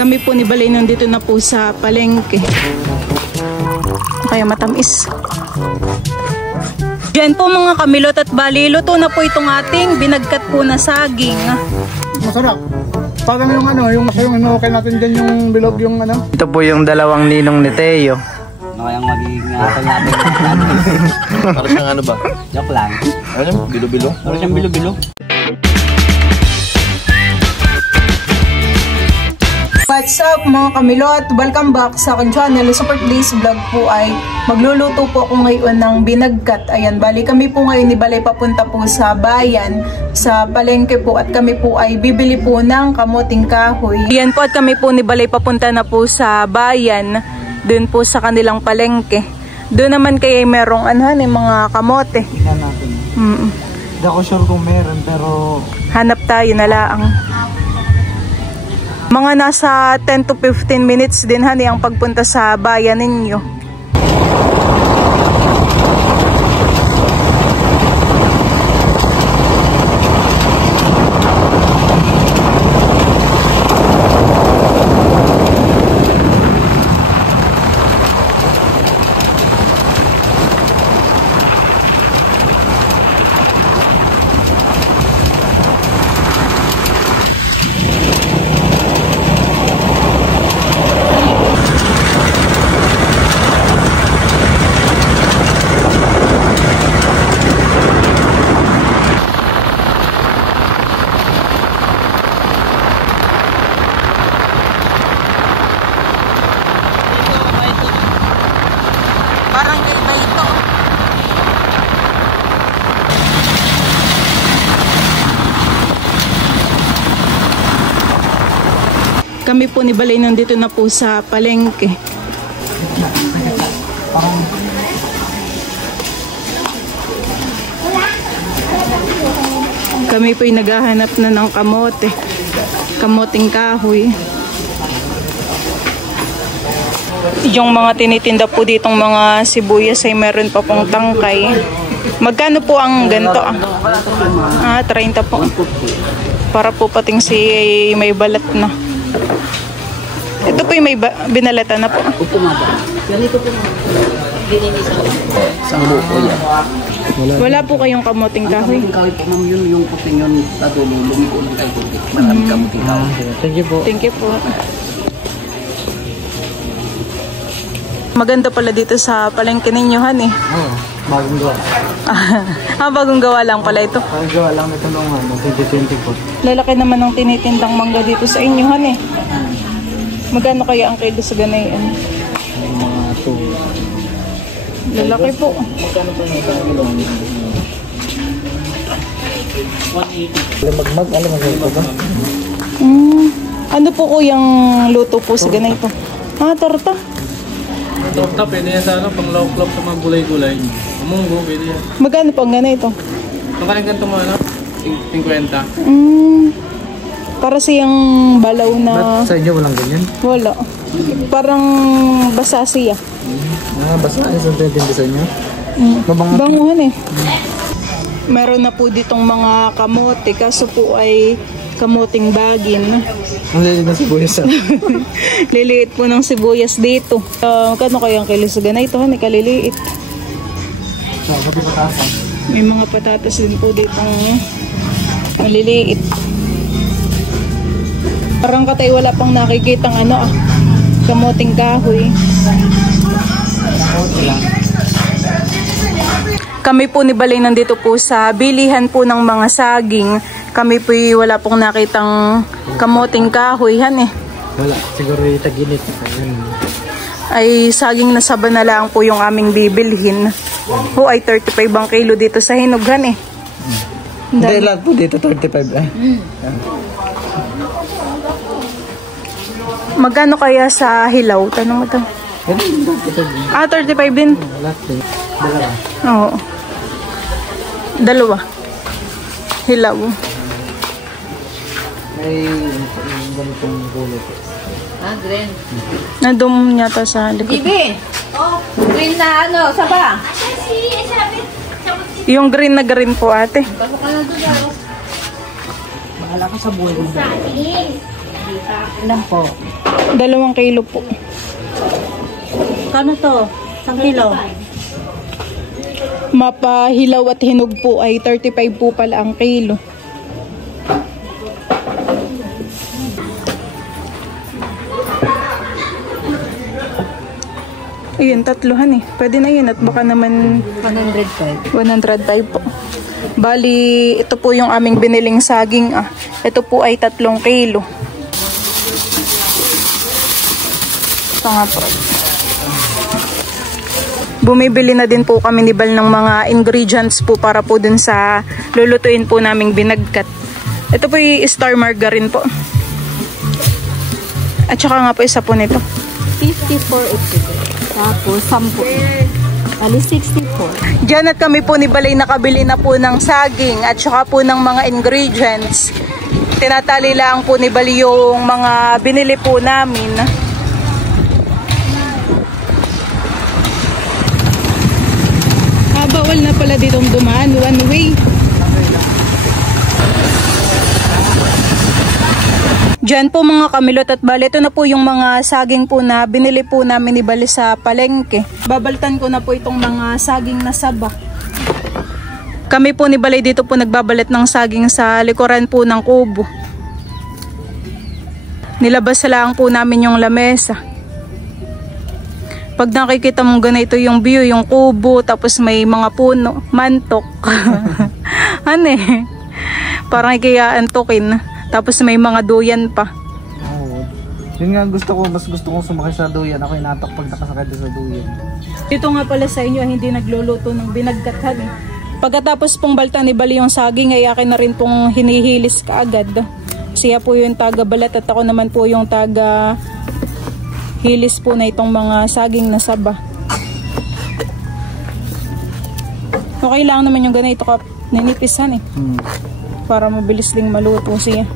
Kami po ni Balay nandito na po sa palengke. Kaya matamis. Diyan po mga kamilot at bali, luto na po itong ating binagkat po na saging. Masarap. Parang yung okay natin din yung bilog yung ano. Ito po yung dalawang ninong ni Teo. Ano kayang magiging atol natin? Para siyang ano ba? Joke lang. Ano? Bilo-bilo? Para siyang bilo-bilo. What's up mga kamilot? Welcome back sa aking channel. Super Please Vlog po ay magluluto po ako ngayon ng binagkat. Ayan, bali kami po ngayon ni Balay papunta po sa bayan, sa palengke po, at kami po ay bibili po ng kamuting kahoy. Ayan po, at kami po ni Balay papunta na po sa bayan, dun po sa kanilang palengke. Doon naman kaya merong mga kamote. Tingnan natin. Hindi ako sure kung meron pero Hanap tayo na laang. Mga nasa 10 to 15 minutes din ang pagpunta sa bayan ninyo. Kami po ni Balay nandito na po sa palengke. Kami po ay naghahanap na ng kamote. Kamoting kahoy. Yung mga tinitinda po ditong mga sibuyas ay meron pa pong tangkay. Magkano po ang ganito? 30 po. Para po pating si may balat na. Ito po yung may binalatan na po. Ganito po na. Isang buko yan. Wala po kayong kamuting kahoy? Kamuting kahoy po, ma'am, yun yung puting yun. Lumiko lang kayo. Marami kamuting kahoy. thank you po. Thank you po. Maganda pala dito sa palengke ninyo, Bagong gawa. Bagong gawa lang pala ito. Bagong gawa lang ito noong 2024. Lalaki naman ng tinitindang mangga dito sa inyo, Magkano kaya ang kilo sa ganayan? Mga 2. Lalaki po. Magkano pa yung kilo? 180. Alam mo ba? Ano po kuyang luto po sa ganito? Torta. Torta, pwede yan sa pang lawak-lawak sa mga gulay-gulay. Munggo, pwede yan. Magkano po ang ganito? Makaling ganito mo, 50. Para siyang balaw na... Sa inyo walang ganyan? Wala. Parang basa siya. Basta isang 20 sa inyo? Banguhan Meron na po ditong mga kamote, kaso po ay kamuting bagin. Ang liliit na sibuyas Liliit po ng sibuyas dito. Kano kaya ang kilo sa ganito? Kaliliit. Pati patatas. May mga patatas din po dito maliliit. Parang katay wala pang nakikitang kamuting kahoy. Kami po ni Balay nandito po sa bilihan po ng mga saging. Kami po wala pong nakitang kamuting kahoy, Wala, siguro tag-init. Ay saging na saba na lang po yung aming bibilhin. Ay 35 ang kilo dito sa hinog, Hindi, lahat po dito 35 Magkano kaya sa hilaw? Tanong mo ito. 35 din? Oo. Dalawa. Hilaw. May ganitong kulay. Green. Nandun yata sa likod. Bibi! Green na saba? Yung green na green po, ate. Pasok ka na doon. Bahala ka sa buhay mo. Ilan po? 2 kilo po. Kano to? 1 kilo? Mapahilaw at hinog po ay 35 po pala ang kilo. Ayun, 3 eh. Pwede na yun at baka naman 105. 105 po. Bali, ito po yung aming biniling saging. Ito po ay 3 kilo. Ito nga po. Bumibili na din po kami ni Bal ng mga ingredients po para po dun sa lulutuin po naming binagkat. Ito po yung star margarine po. At saka nga po isa po nito. 54 ito. Tapos 10. Ali 64. Diyan at kami po ni Balay nakabili na po ng saging at saka po ng mga ingredients. Tinatali lang po ni Balay yung mga binili po namin. Bawal na pala ditong dumaan, one way. Diyan po mga kamilot at bali, ito na po yung mga saging po na binili po namin ni Bali sa palengke. Babaltan ko na po itong mga saging na saba. Kami po ni Bali dito po nagbabalat ng saging sa likuran po ng kubo. Nilabas lang po namin yung lamesa. Pag nakikita mong ganito yung view, yung kubo, tapos may mga puno, mantok. Ano eh? Parang ikayaantokin. Tapos may mga duyan pa. Oo. Yun nga gusto ko, mas gusto kong sumakay sa duyan. Ako inatak pag nakasakay sa duyan. Dito nga pala sa inyo, hindi nagluluto ng binagkatan. Pagkatapos pong balta ni Bali yung saging, ay akin na rin pong hinihilis kaagad. Siya po yung taga balat at ako naman po yung taga hilis po na itong mga saging na saba. Okay lang naman yung ganito ka ninipisan eh. Para mabilis ding maluto siya.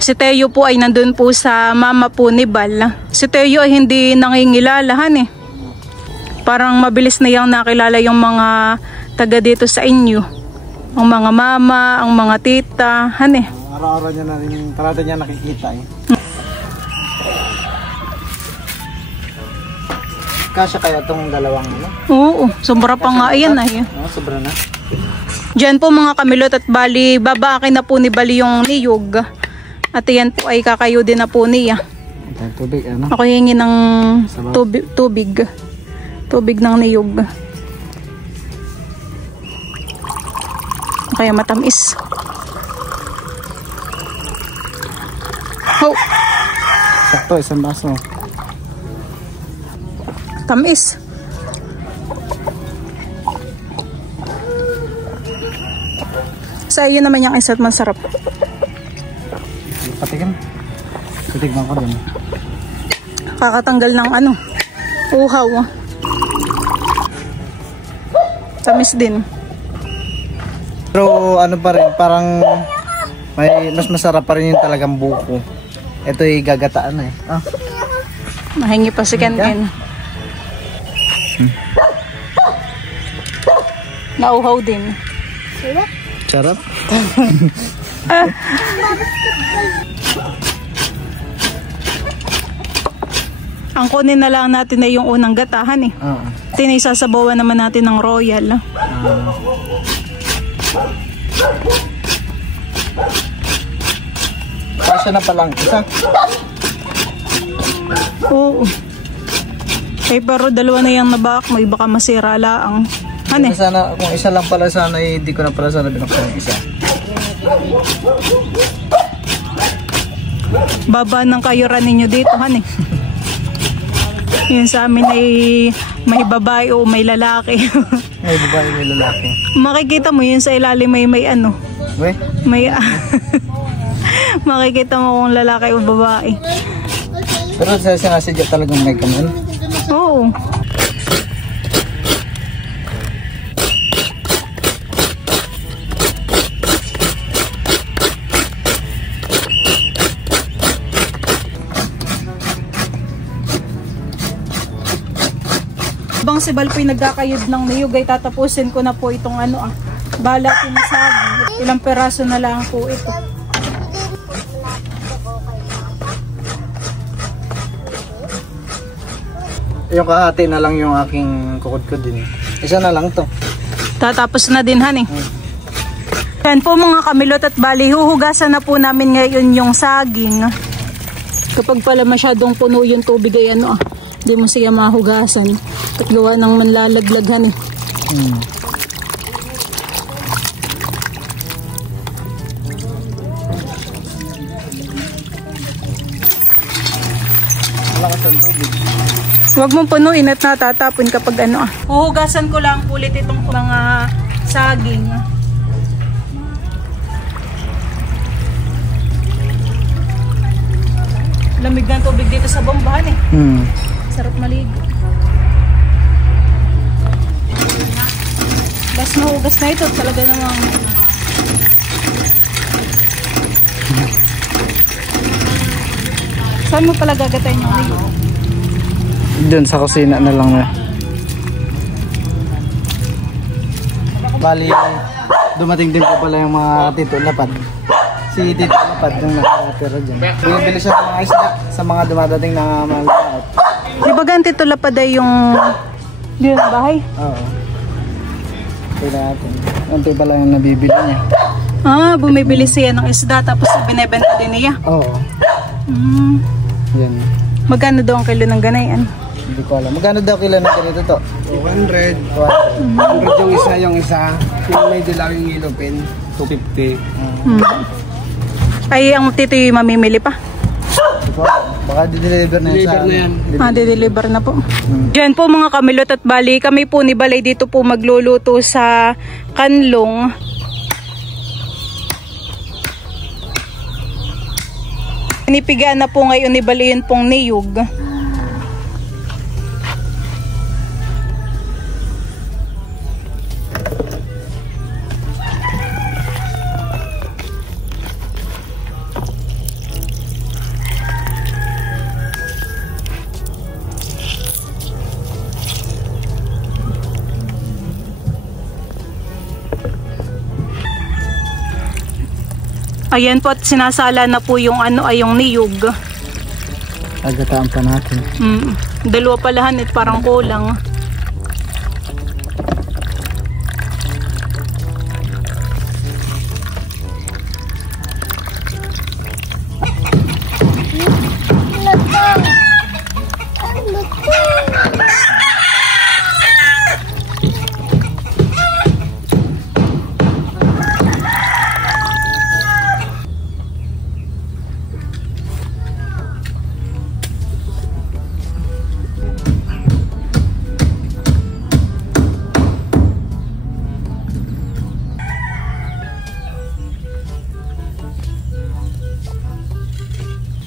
Si Teo po ay nandun po sa mama po ni Bal. Si Teo ay hindi nangingilalahan eh. Parang mabilis na yung nakilala yung mga taga dito sa inyo. Ang mga mama, ang mga tita, han eh. Araw-araw niya na rin, parada niya nakikita eh. Kasya kaya itong dalawang ano? Oo, sobra pa nga yan eh. Oo, sobra na. Diyan po mga kamilot at bali, babakin na po ni Bali yung niyog. At yan po ay kakayo din na po niya. Tubig ano? Ako hingi ng tubig. Tubig ng niyog. Kaya matamis. Oh. Sakto, isang baso. Tamis. Sa iyo naman yung isa't masarap. Patikin. Titignan ko din. Kakatanggal ng ano, uhaw. Tamis din. Pero ano pa rin, parang may mas masarap pa rin yung talagang buko. Ito yung gagataan na eh. Ah. Mahingi pa si Ken. Nauhaw din. Sarap. Ang kunin na lang natin ay yung unang gatahan eh. Tinisasabawan naman natin ng royal. Kasya na palang isa. Oo. Pero dalawa na yung nabak, may baka masira laang. Ano eh? Sana, kung isa lang pala sana, hindi ko na pala sana binuksan yung isa. Baba ng kayuran ninyo dito, han eh. Yun sa amin ay may babae o may lalaki. May babae, may lalaki. Makikita mo yun sa ilalim may ano. We? May makikita mo kung lalaki o babae. Pero sa sinasadya talagang may kaman. Oo. habang si Bal po'y nagkakayod ng niyog ay tatapusin ko na po itong balatin na saging. Ilang peraso na lang po ito. Yung kahati na lang yung aking kukod-kod din. Isa na lang to. Tatapos na din, honey. Yan po mga kamilot at bali, huhugasan na po namin ngayon yung saging. Kapag pala masyadong puno yung tubig ay hindi mo siya mahugasan. At gawa ng manlalaglag, honey. Malakas ang tubig. Huwag mong punuin at natatapon kapag Huhugasan ko lang ulit itong mga saging. Lamig ng tubig dito sa bombahan eh. Sarap maligo. Bas mahugas na ito. Talaga namang saan mo pala gagatayin yung ligo? Doon sa kusina na lang na. Bali, dumating din po pala yung mga Tito Lapad. Si Tito Lapad yung nakatira dyan. Bumibili siya ng mga isda sa mga dumadating na malalaot. Di ba ganti Tito Lapad ay yung dito na bahay? Oo. Kaya natin. Ante pala yung nabibili niya. Bumibili siya ng isda tapos binebenta din niya. Oo. Yan. Magkano daw ang kilo ng ganayan? Hindi ko alam. Magkano daw kilo ng ganito to? 200. 100 yung isa. Yung may dilaw yung ilopin. 250. Ay, ang tito yung mamimili pa? Hindi ko alam. Baka di-deliver na yun sa yan. Di-deliver na po. Diyan po mga kamilot at bali, kami po ni Balay dito po magluluto sa kanlong. Pinipigaan na po ngayon ni Balay yun pong niyog. Ayan po at sinasala na po yung yung niyog. Agataan pa natin. Dalawa palahan at parang kulang.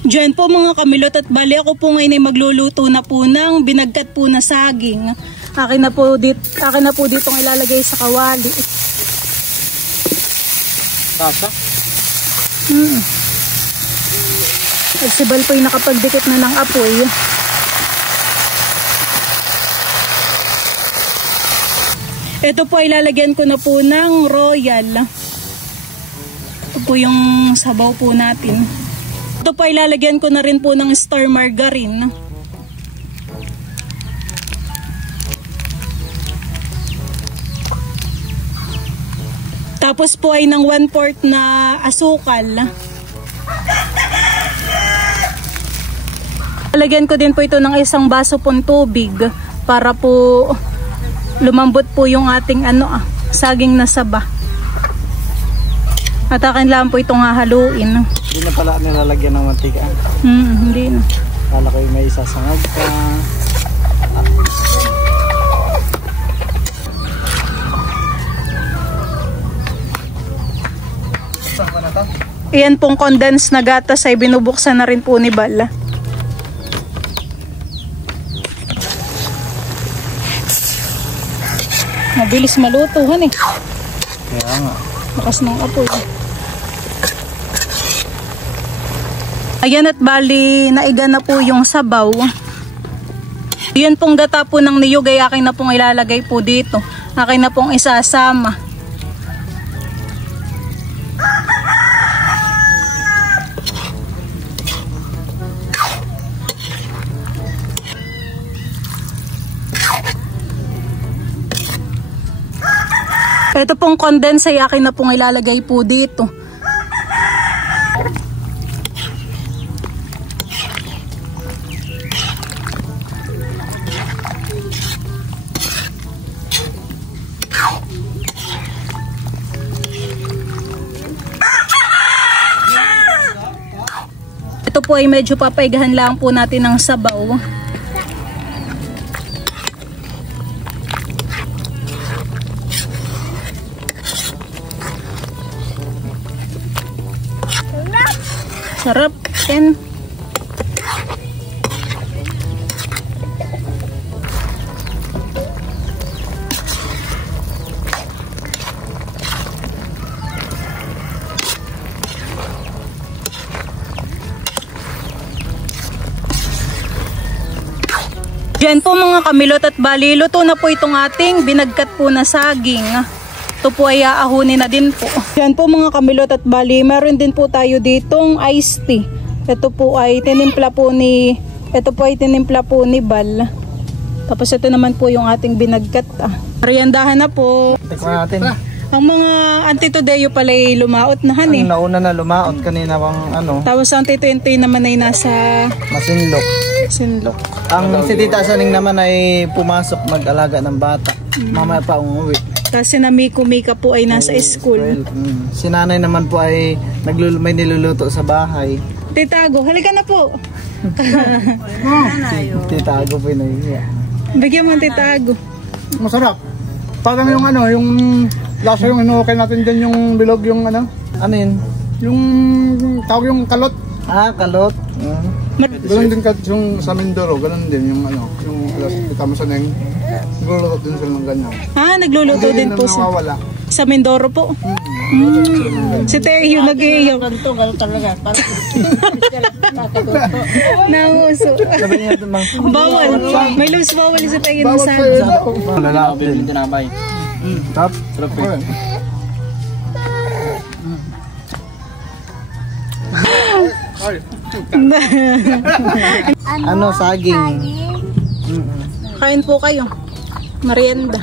Diyan po mga kamilot at bali ako po ngayon ay magluluto na po ng binagkat po na saging. Akin na po dito ang ilalagay sa kawali. Tasa? At si Bal po ay nakapagdikit na ng apoy. Ito po ay lalagyan ko na po ng royal. Ito po yung sabaw po natin. Ito po ay lalagyan ko na rin po ng star margarine. Tapos po ay ng 1/4 na asukal. Lalagyan ko din po ito ng isang baso pong tubig para po lumambot po yung ating saging na saba. At akin lang po itong hahaluin. Hindi na pala nilalagyan ng mantika. Hindi na. Kala ko may isasangag pa. Saan na to? Iyan pong condensed na gatas ay binubuksan na rin po ni Bal. Mabilis malutuhan eh. Kaya nga. Lakas ng apoy. Ayan at bali, naiga na po yung sabaw. Yun pong gata po ng niyog ay akin na pong ilalagay po dito. Akin na pong isasama. Ito pong condense ay akin na pong ilalagay po dito. Ito po ay medyo papaigahan lang po natin ng sabaw. Sarap yan. Diyan po mga kamilot at bali, luto na po itong ating binagkat po na saging. Ito po ay aahunin na din po. Diyan po mga kamilot at bali, meron din po tayo ditong iced tea. Ito po ay tinimpla po ni Bal. Tapos ito naman po yung ating binagkat. Meriendahan na po. Tikman natin. Ang mga antitodeo pala ay lumaot na han eh. Ang nauna na lumaot kanina bang ano. Tapos ang titoy naman ay nasa Masinlok. Sinlok. Ang si Tita Saning naman ay pumasok mag-alaga ng bata. Mamaya pa umuwi. Kasi na Miko-Mika po ay nasa school. Si Nanay naman po ay may niluluto sa bahay. Titago, halika na po. Titago po yun. Bigyan mo ang Titago. Masarap. Parang yung ano, yung lasa yung inuukay natin dyan yung bilog yung ano. Ano yun? Yung tawag yung kalot. Ah, kalot. Ganun din yung sa Mindoro, ganun din yung ano, yung kita mo sa neng. Nagluluto din sila ng ganyan. Ah, nagluluto din po sa Mindoro po. Si Teo nag-iiyaw. Ganito talaga. Nauso. Bawal. May loose bawal sa Teo ng sabi. Lalap din. Tinabay. Tap. Sarap eh. Ano, saging. Kain po kayo. Merienda.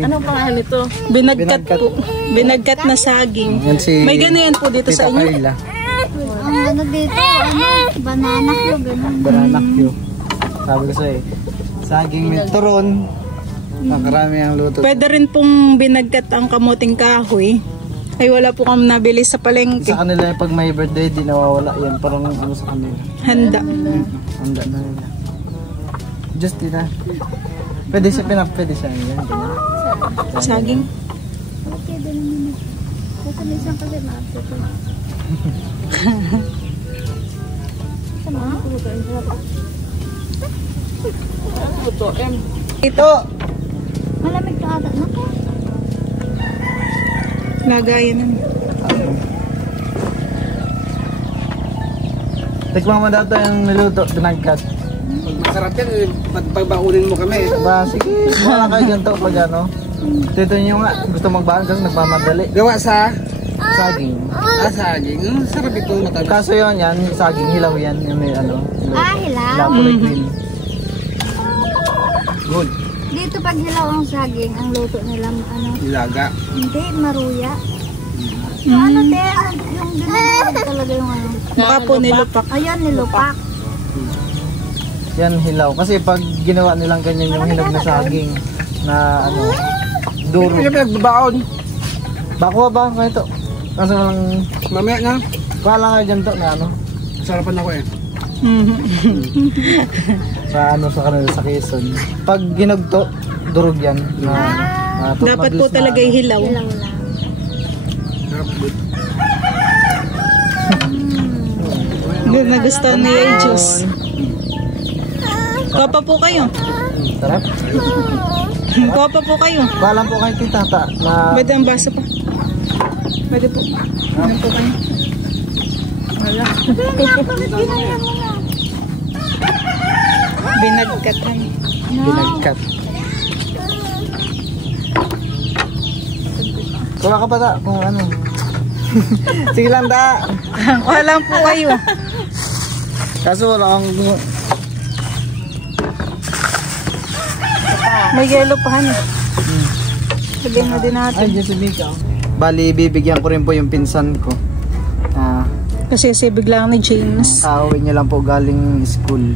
Anong pangalan nito? Binagkat po. Binagkat na saging. Yan si May ganyan po dito sa Tita inyo. Carla. Ang ano dito, banana ko, ganun. Baranak yun. Sabi ko sa'yo, saging may turon. Nakarami ang luto. Pwede rin pong binagkat ang kamuting kahoy. Ay wala po kami nabili sa palengke. Sa kanila pag may birthday, di nawawala yan. Parang ano sa kanila. Handa. Handa na nila. Just din na. Pwede siya, pwede siya. Yan, Saging. Okay, doon naman. Kasi minsan kasi maapit ko. Sama? Ito! Malamig ka ata na ko. Lagayan naman. Tikman mo daw ito yung niluto, binagkat. Masarap yan, pagbaunin mo kami. Ba, sige, wala kayo ganito pag ano. Tito nyo nga, gusto magbahan kasi nagmamadali. Gawa sa Saging. saging. Sarap ito matamis. Kaso yun yan, saging, hilaw yan. Yung may ano. Hilaw? Kulay green. Good. Dito pag hilaw ang saging, ang luto nila, ano? Ilaga. Hindi, maruya. Yung ano, te, yung ginagawa talaga yung ano. Baka po nilupak. Ayun, nilupak. Yan hilaw. Kasi pag ginawa nilang ganyan yung hilaw na saging na ano, duro. Hindi ka pinagbabaon. Bakwa ba? Kaya ito. Kaso lang, Mamaya na. wala kayo dyan to na ano. Sarapan ako eh. Sa ano sa kanila sa Quezon. Pag ginugto, durog yan. Na, Dapat po talaga hilaw. Hilaw lang. Good na gusto ni juice. Papa po kayo. Sarap. Papa po kayo. Balang po kayo tita na Pwede ang baso pa. Pwede po. Ano po kayo? Binagkatan. Binagkat. Kuha ka pa ta kung ano. Sige lang ta. Kuha lang po kayo. Kaso wala akong... May yellow pa han. Sabihin na din natin. Ay, Diyos ikaw. Bali, bibigyan ko rin po yung pinsan ko. Kasi sibig lang ni James. Kauwi niya lang po galing school.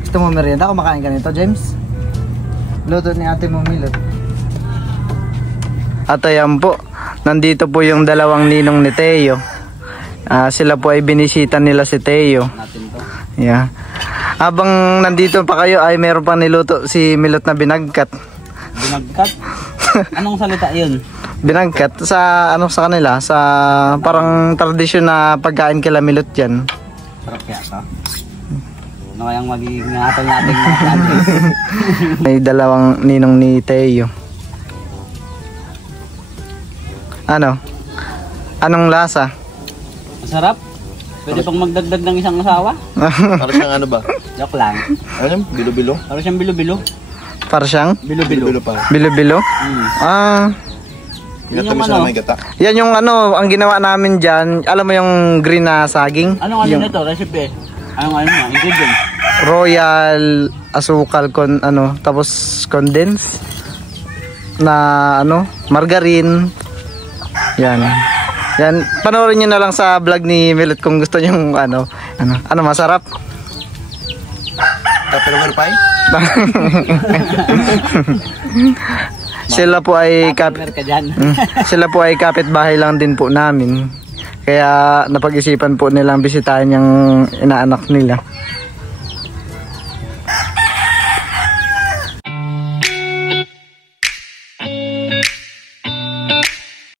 Gusto mo merienda? Kumakain ka nito, James? Luto ni ate mo milot. At ayan po, nandito po yung dalawang ninong ni Teo. Sila po ay binisita nila si Teo. Yeah. Habang nandito pa kayo ay meron pang niluto si Milot na binagkat. Binagkat? Anong salita yun? Binagkat sa ano sa kanila, sa parang tradisyon na pagkain kila Milot yan. Sarap kaya ka? Ano kayang magiging hatol natin mga May dalawang ninong ni Teo. Ano? Anong lasa? Masarap? Pwede pang magdagdag ng isang asawa? Para siyang ano ba? Joke lang. Ano yung bilo-bilo? Para siyang bilo-bilo. Para siyang? Bilo-bilo pa. Bilo-bilo? Ginatamis na may gata. Yan yung ano, ang ginawa namin dyan. Alam mo yung green na saging? Anong ano nito? Recipe? Anong ano na? Ingredient? Royal asukal tapos condense na ano, margarine. Yan. Yan, panoorin niyo na lang sa vlog ni Milot kung gusto niyo ano masarap. Tupperware pie? Sila po ay sila po ay kapitbahay lang din po namin. Kaya napag-isipan po nilang bisitahin yung inaanak nila.